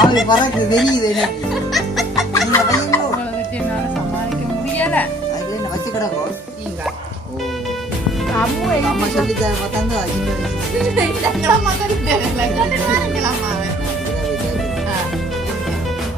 ஆளு பறக்கு தெரியுது எனக்கு. நீங்க வையுங்க. உங்களை வச்சு என்னால சமாளிக்க முடியல. அதுல என்ன வச்சு கிடக்கோ? நீங்க அம்மா சொல்லி தர பார்த்தாங்க.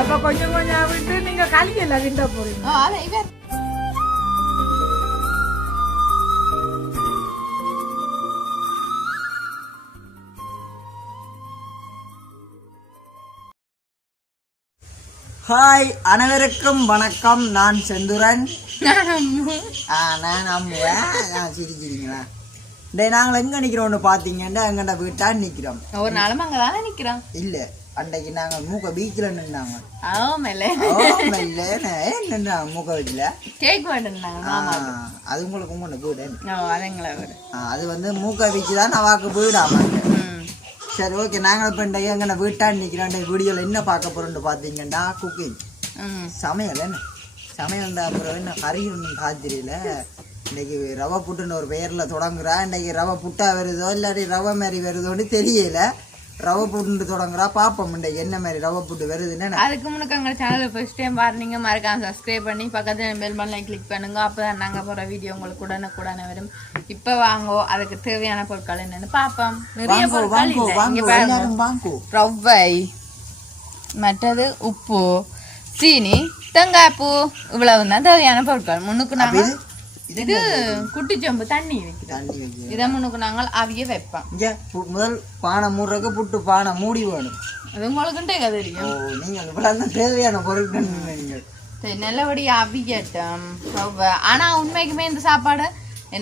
அப்ப கொஞ்சம் கொஞ்சம் விட்டு நீங்க கழிக்கல கிட்ட போறீங்க. ஹாய், அனைவருக்கும் வணக்கம். நான் செந்துரன். நான் அம்முவேன். சிரிக்கிறீங்களா? நாங்கள் எங்க நிக்கிறோம்னு பாத்தீங்கன்னா எங்கட வீட்டா நிக்கிறோம். ஒரு நாளும் அங்கதானே நிக்கிறோம். இல்ல, அன்றைக்கு நாங்க மூக்க பீச்ல நின்னாங்க. மூக்க வீட்டுல கேக் வேண்டாங்க. அது உங்களுக்கு உங்க வீடு. அது வந்து மூக்க பீச்சு தான் அவாக்கு வீடாம. சரி, ஓகே. நாங்கள் இப்போ இந்த எங்கன வீட்டா நிற்கிறோம். வீடியோவில் என்ன பார்க்க போகிறோம்னு பார்த்தீங்கன்னா குக்கிங், சமையல். என்ன சமையல் தான். அப்புறம் என்ன கறி ஒன்றும் காத்திரியில் இன்றைக்கி ரவை புட்டுன்னு ஒரு பெயரில் தொடங்குறா. இன்றைக்கி ரவை புட்டா வருதோ இல்லாட்டி ரவை மாதிரி வருதோன்னு தெரியல. ரவை புட்டு தொடங்குறா. பார்ப்போம் இன்றைக்கி என்ன மாதிரி ரவை புட்டு வருதுன்னு. அதுக்கு முன்னாடி எங்கள் சேனல் ஃபர்ஸ்ட் டைம் பாருங்க, மறக்காம சப்ஸ்கிரைப் பண்ணி பக்கத்தில் பெல் பட்டனை கிளிக் பண்ணுங்க. அப்போ தான் நாங்கள் போகிற வீடியோ உங்களுக்கு உடனே வரும். இப்போ வாங்கோ, அதுக்கு தேவையான பொருட்கள் என்னன்னு பார்ப்போம். நிறைய பொருட்கள் ரவை, மற்றது உப்பு, சீனி, தேங்காய்ப்பூ, இவ்வளவு தான் தேவையான பொருட்கள். முன்னுக்கு நாங்கள் இது குட்டி சொம்பு தண்ணி வைக்கிறோம். இதை முன்னுக்கு நாங்கள் அவிய வைப்போம். முதல் பானை மூடுறதுக்கு புட்டு பானை மூடி வேணும். அது உங்களுக்குண்டே தெரியும். நீங்கள் இவ்வளவு தேவையான பொருட்கள் சரி, நல்லபடி அவிக்கட்டும். ஆனா உண்மைக்குமே இந்த சாப்பாடு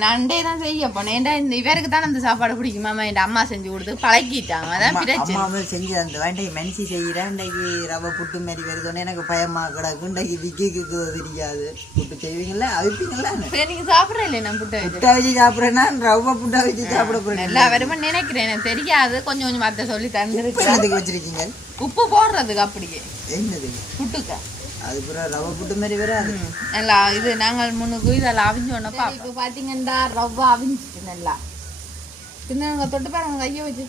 நான் அண்டே தான் செய்ய போனேன். ஏன்டா இந்த இவருக்கு தான் அந்த சாப்பாடு பிடிக்குமா? என் அம்மா செஞ்சு கொடுத்து பழக்கிட்டாங்க. அதான் பிரச்சனை. செஞ்சு அந்த வேண்டாம் மென்சி செய்கிறேன். இன்றைக்கு ரவை புட்டு மாரி வருதோன்னே எனக்கு பயமா கிடக்கு. இன்றைக்கு விக்கிக்கு தெரியாது. புட்டு செய்வீங்களா, அவிப்பீங்களா? நீங்க சாப்பிட்றேன் இல்லை? நான் புட்டை வச்சு சாப்பிட்றேன்னா ரவை புட்டா வச்சு சாப்பிட போறேன். எல்லா வருமா நினைக்கிறேன். எனக்கு தெரியாது. கொஞ்சம் கொஞ்சம் மற்ற சொல்லி தந்துருக்கு. வச்சிருக்கீங்க உப்பு போடுறதுக்கு. அப்படியே என்னது புட்டுக்கா? அது பூரா ரவை புட்டு மாதிரி வராது. எல்லாம் இது நாங்கள் முன்னுக்கு இதெல்லாம் அவிஞ்சோன்னப்பா. இப்போ பார்த்தீங்கன்னா ரவை அவிஞ்சிட்டு நல்லா தின்னாங்க. தொட்டு பாருங்க கையை வச்சு.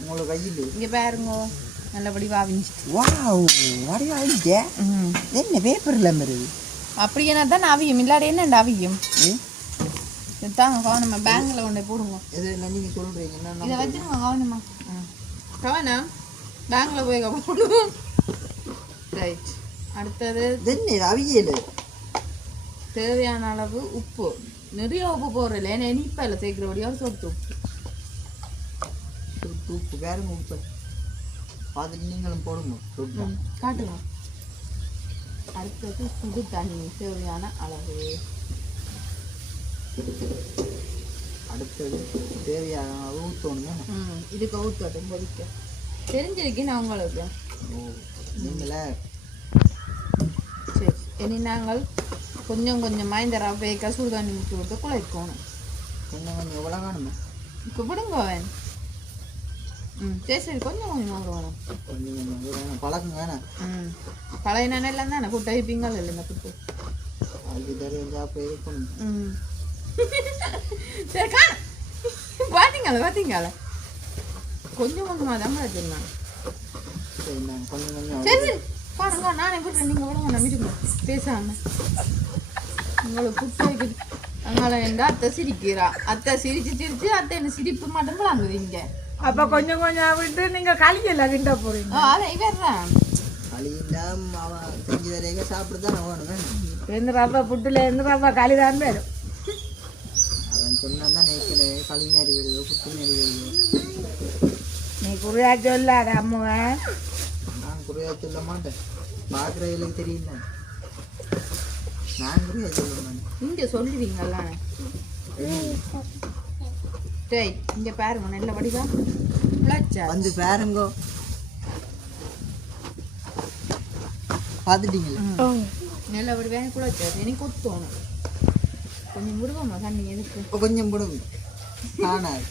உங்களுக்கு கையில் இங்கே பாருங்க நல்லபடி அவிஞ்சிட்டு. என்ன பேப்பர்ல வருது? அப்படின்னா தான் அவியும். இல்லாட என்னண்டா அவியும்? தாங்க கவனமா பேங்கில் கொண்டு போடுங்க. நீங்கள் சொல்கிறீங்க இதை வச்சுருங்க கவனமா. கவனம் பேங்கில் போய் போடுவோம். ரைட். அடுத்தது அவியல். தேவையான அளவு உப்பு. நிறைய உப்பு போடுறல. ஏன்னா இனிப்பா சேர்க்கிறபடியா சொத்து உப்பு வேறுங்க. உப்பு பார்த்துட்டு நீங்களும் போடுங்க. காட்டுங்க. அடுத்தது சுடு தண்ணி தேவையான அளவு. அடுத்தது தேவையான அளவு ஊற்றணுங்க. இதுக்கு ஊற்றட்டும் கொதிக்க. தெரிஞ்சிருக்கேன் நான் உங்களுக்கு. நீங்களே சரி. இனி நாங்கள் கொஞ்சம் கொஞ்சமாக இந்த ரவையை சுடு தண்ணி ஊற்றி விட்டு குழைக்கணும். கொஞ்சம் கொஞ்சம் எவ்வளோ வேணுமா? இப்போ விடுங்க வேன். சரி சரி, கொஞ்சம் கொஞ்சமாக வேணும். கொஞ்சம் கொஞ்சம் வேணும். பழக்கம் வேணாம். பழைய நினைலாம் தானே புட்டை வைப்பீங்கள் இல்லை? இந்த புட்டு அது தெரியும். சாப்பிட இருக்கணும். சரி காணும். பார்த்தீங்களா கொஞ்சம் கொஞ்சமாக தான் வச்சுருந்தாங்க. சரி சரி பாருங்க. நானே புட்டு நீங்கள் விடுங்க. நம்பிடுங்க பேசாம. உங்களை புட்டு வைக்குது அங்கால எந்த அத்தை சிரிக்கிறா. அத்தை சிரிச்சு அத்தை என்ன சிரிப்பு மட்டும் விளாங்குவீங்க. அப்ப கொஞ்சம் கொஞ்சம் விட்டு நீங்க கழிக்கல கிட்ட போறீங்க. அதை இவர்தான் செஞ்சு தரீங்க. சாப்பிட்டுதான் வேணும். எந்த ரப்பா புட்டுல எந்த ரப்பா களிதான் வரும். அவன் சொன்னாதான் ஏற்கனவே களி மாரி வருதோ புட்டு மாரி வருதோ. நீ குறியா சொல்லாத அம்முவ. நான் குறியா சொல்ல மாட்டேன். பார்க்குறவங்களுக்கு தெரியல. நான் குறியா சொல்ல மாட்டேன். இங்கே சொல்லுவீங்களா? சரி, இங்கே பாருங்க. நல்ல வடிவா வந்து பாருங்கோ. பார்த்துட்டீங்களா? நல்ல வடிவா குழச்சா. எனக்கு கொத்தோணும். கொஞ்சம் விடுவோமா தண்ணி? எதுக்கு கொஞ்சம் விடுவோம். ஆனால்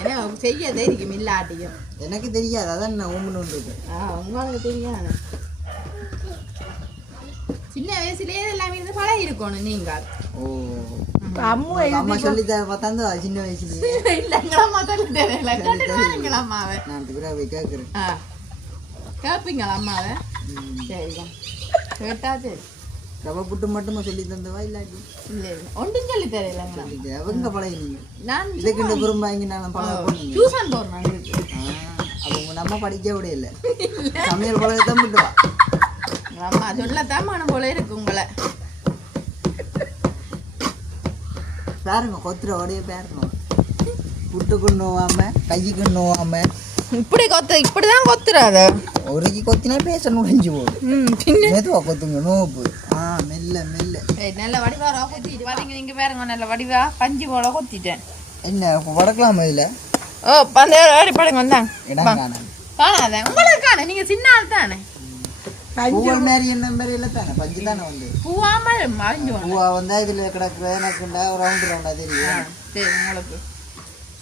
ஏன்னா செய்ய தெரியும் இல்லாட்டியும். எனக்கு தெரியாது. அதான் நான் ஓமன் இருக்கேன். உங்களுக்கு தெரியாது. சின்ன வயசுலேயே எல்லாமே இருந்து பழகி இருக்கணும் நீங்கள். அம்மு அம்மா சொல்லி பார்த்தாந்து சின்ன வயசுலயே இல்ல எங்கள முதல்ல தெரியல கேட்டுங்களா அம்மாவை நான் பிறகு கேட்குறேன். கேப்பீங்களா அம்மாவை சரிதான் கேட்டா சரி ரவை புட்டு மட்டுமா சொல்லி தந்தவா இல்லாட்டி இல்ல ஒன்றும் சொல்லி தெரியலங்களா அவங்க பழகினீங்க நான் இதுக்கு இந்த குறும்பாங்க நான் பழக போனீங்க டியூஷன் போறேன் அப்போ உங்க நம்ம படிக்க விட இல்லை சமையல் பழகத்தான் விட்டுவா அம்மா சொல்லத்தான் மனம் போல இருக்கு உங்களை பாருங்க கொத்துற உடைய பாருங்க புட்டுக்கு நோவாம கைக்கு நோவாம இப்படி இப்படிதான் கொத்துறாத ஒருக்கி கொத்தினா பேச நுழைஞ்சு போகுது மெதுவா கொத்துங்க நோப்பு மெல்ல மெல்ல நல்ல வடிவா கொத்திட்டு வரீங்க நீங்க பாருங்க நல்ல வடிவா பஞ்சு போல கொத்திட்டேன் என்ன வடக்கலாம் இதுல ஓ அந்த வேடி படங்க வந்தாங்க இடம் காணாம காணாத உங்களுக்கு காண நீங்க சின்ன ஆள் தானே பூவல் மாதிரி என்ன மாதிரி இல்லை தானே பஞ்சு தானே வந்து பூவாமல் மறைஞ்சு பூவா வந்தா இதுல கிடக்குற எனக்குண்டா ரவுண்டு ரவுண்டா தெரியும் சரி உங்களுக்கு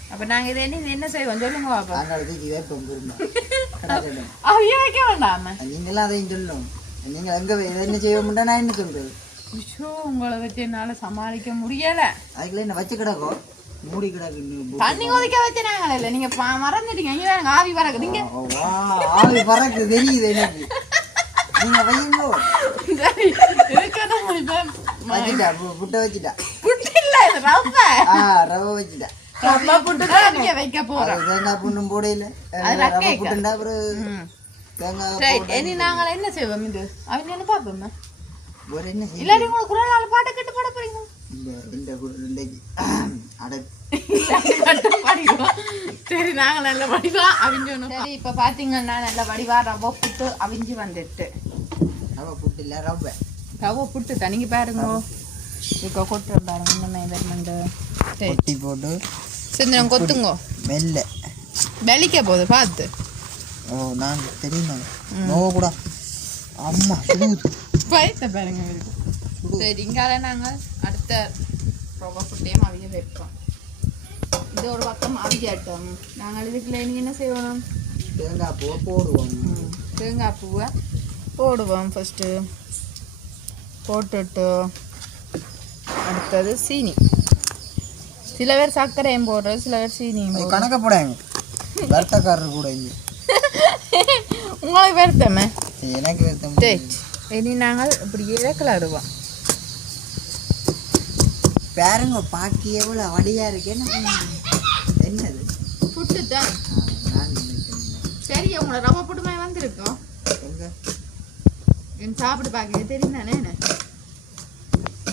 அப்ப நாங்க இதை என்ன செய்வோம் சொல்லுங்க பாப்பா நாங்கள் தூக்கி வேப்பம் அவைய வைக்க வேண்டாம நீங்களாம் அதையும் சொல்லணும் நீங்க எங்க என்ன செய்வோம்டா நான் என்ன சொல்றது உங்களை வச்சு என்னால சமாளிக்க முடியல அதுக்குள்ள என்ன வச்சு கிடக்கும் மூடி கிடக்கு தண்ணி கொதிக்க வச்சு நாங்களே இல்ல நீங்க மறந்துட்டீங்க இங்க வேற ஆவி பறக்குதுங்க ஆவி பறக்கு தெரியுது எனக்கு நீங்க வையுங்கோ சரி இருக்கணும் வச்சுட்டா புட்டை வச்சுட்டா புட்டு இல்ல இது ரவை ரவை வச்சுட்டா ரவை புட்டு தான் வைக்க போறோம் தேங்காய் புண்ணும் போடையில ரவை புட்டுண்டா அப்புறம் தேங்காய் இனி நாங்கள் என்ன செய்வோம் இது அவங்க என்ன பாப்போம் ஒரு என்ன செய்ய இல்லாட்டி உங்களுக்கு குரல் நாலு பாட்டை கேட்டு பாட போறீங்க இந்த குருண்டைக்கு சரி நாங்க நல்ல வடிவா அவிஞ்சோம் சரி இப்ப பாத்தீங்கன்னா நல்ல வடிவா ரவை புட்டு அவிஞ்சு வந்துட்டு ரவை புட்டு இல்ல ரவை புட்டு தனிங்க பாருங்க இப்போ கொட்டுற பாருங்க இந்த மெஷர்மெண்ட் கொட்டி போட்டு சிந்தனம் கொத்துங்க மெல்ல வெளிக்க போகுது பார்த்து நான் தெரியுமா நோவ கூட அம்மா பயத்தை பாருங்க சரி இங்கால நாங்கள் அடுத்த ரவை புட்டையும் அவிய வைப்போம் இது ஒரு பக்கம் அவியாட்டம் நாங்கள் இதுக்குள்ள நீங்கள் என்ன செய்வோம் தேங்காய் பூவை போடுவோம் தேங்காய் பூவை போடுவோம் ஃபஸ்ட்டு போட்டுட்டு அடுத்தது சீனி சில பேர் சர்க்கரையும் போடுறது சில பேர் சீனியும் கணக்க போடாங்க வருத்தக்காரர் கூட இங்கே உங்களுக்கு வருத்தமே எனக்கு வருத்தம் இனி நாங்கள் இப்படி இறக்கலாடுவோம் பாருங்க பாக்கி எவ்வளோ வடியா இருக்கேன்னு என்னது புட்டு தான் சரி உங்களோட ரவை புட்டுமே வந்திருக்கோம் என் சாப்பிட்டு பார்க்க தெரியும் தானே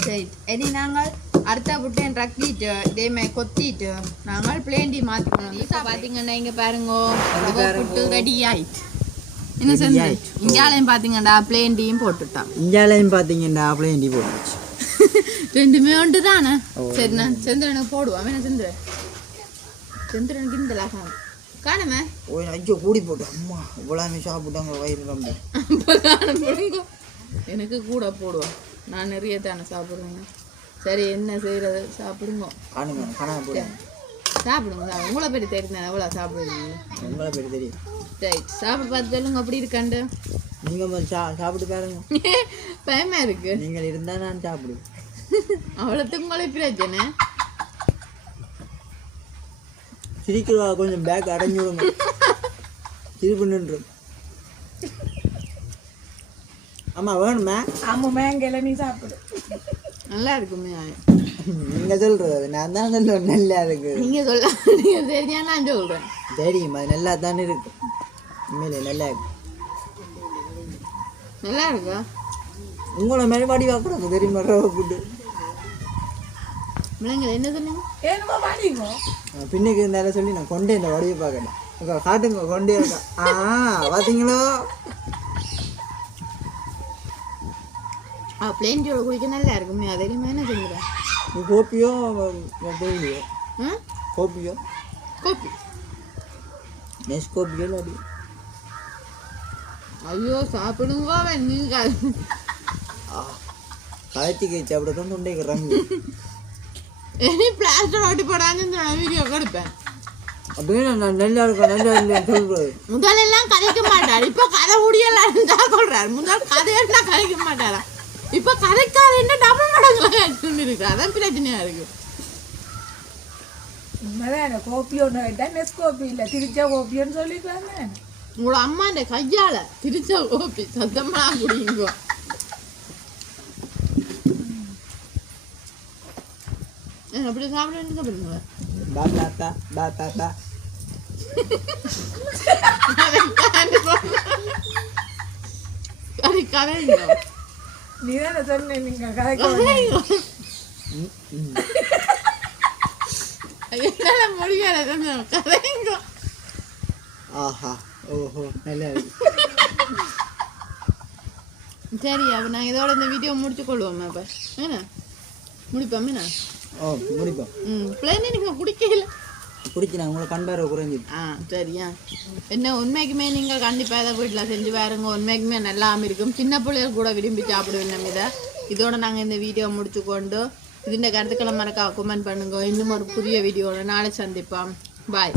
சரி இனி நாங்கள் அடுத்த புட்டை ரக்கிட்டு இதே மாதிரி கொத்திட்டு நாங்கள் பிளேண்டி மாற்றிக்கணும் இப்போ பார்த்தீங்கன்னா இங்கே பாருங்க ரவை புட்டு ரெடி ஆயிடுச்சு என்ன செஞ்சு இங்காலையும் பார்த்தீங்கடா பிளேண்டியும் போட்டுட்டான் இங்காலையும் பார்த்தீங்கடா பிளேண்டி போட்டுச்சு ரெண்டுமே ஒன்று தானே சரி நான் சந்திரனுக்கு போடுவான் என்ன சந்திரனுக்கு இந்த லாகம் காணுமே ஓய் ஐயோ கூடி போட்டு அம்மா இவ்வளோமே சாப்பிட்டாங்க வயிறு ரொம்ப எனக்கு கூட போடுவோம் நான் நிறைய தானே சாப்பிடுவேங்க சரி என்ன செய்யறது சாப்பிடுங்க காணுங்க காணாம போடுங்க சாப்பிடுங்க உங்களை பேர் தெரியும் எவ்வளோ சாப்பிடுவீங்க உங்களை பேர் தெரியும் சரி சாப்பிட்டு பார்த்து சொல்லுங்க அப்படி இருக்காண்டு நீங்கள் சாப்பிட்டு பாருங்க பயமா இருக்கு நீங்கள் இருந்தால் நான் சாப்பிடுவேன் அவ்வளோத்துக்கு உங்களுக்கு பிரச்சனை சிரிக்கிறவா கொஞ்சம் பேக் அடைஞ்சு விடுங்க சிரிப்பு நின்று ஆமாம் வேணுமே அம்மு மேங்கல நீ சாப்பிடு நல்லா இருக்குமே நீங்கள் சொல்கிறது நான் தான் சொல்லுவேன் நல்லா இருக்குது நீங்கள் சொல்ல நீங்கள் தெரியா நான் சொல்கிறேன் தெரியும் அது நல்லா தானே இருக்கு உண்மையிலே நல்லா இருக்கு நல்லா இருக்கா உங்களை மேலே வாடி வாக்குறாங்க தெரியுமா ரவை புட்டு பிள்ளைங்க என்ன சொன்னீங்க என்னமா வாடிங்க பின்னுக்கு இருந்தாலும் சொல்லி நான் கொண்டே இந்த வடிவை பார்க்கணும் உங்க காட்டுங்க கொண்டே இருக்கா பார்த்தீங்களோ பிளேன்டியோட குடிக்க நல்லா இருக்குமே தெரியுமா என்ன செஞ்சுறேன் நீ கோப்பியோ கோப்பியோ கோப்பியோ கோப்பி நெஸ் கோப்பியோ அடி ஐயோ சாப்பிடுங்க நீங்க காய்ச்சிக்கு சாப்பிடத்தான் தொண்டைக்கு ரங்கு இனி பிளாஸ்டர் ஓட்டி போடான்னு நான் வீடியோ கொடுப்பேன் அப்படின்னு நான் நல்லா இருக்கேன் நல்லா இல்லையா சொல்றது முதலெல்லாம் கதைக்க மாட்டார் இப்போ கதை முடியலாம் தான் சொல்றாரு முதல் கதையெல்லாம் கதைக்க மாட்டாரா இப்ப கரைக்காது என்ன டபுள் மடங்குல இருக்கு அதான் பிரச்சனையா இருக்கு உண்மைதான் கோப்பி ஒன்று கேட்டா நெஸ்கோப்பி இல்லை திரிச்சா கோப்பின்னு சொல்லிக்கிறாங்க உங்களோட அம்மாண்ட கையால திரிச்ச கோப்பி சத்தமா குடிங்க அப்படி சாப்பிட பண்ணுங்க நீ தானே சொன்ன நீங்க கதை முடியாது ஆஹா ஓஹோ நல்லா இருக்கு சரி அப்ப நாங்க இதோட இந்த வீடியோ முடிச்சு கொள்வோம் அப்ப என்ன முடிப்போம் என்ன ஓ முடிப்போம் பிள்ளைங்க நீங்க குடிக்கல குடிக்கிறேன் உங்களை கண்டார குறைஞ்சி சரியா என்ன உண்மைக்குமே நீங்க கண்டிப்பா இதை வீட்டில் செஞ்சு பாருங்க உண்மைக்குமே நல்லாம இருக்கும் சின்ன பிள்ளைகள் கூட விரும்பி சாப்பிடுவேன் நம்ம இதோட நாங்க இந்த வீடியோ முடிச்சு கொண்டு ഇതിന്റെ കരുത്തുക്കളെ മറക്കാ കമന്റ് பண்ணுங்க இன்னும் ஒரு புதிய வீடியோல நாளை சந்திப்போம் பாய்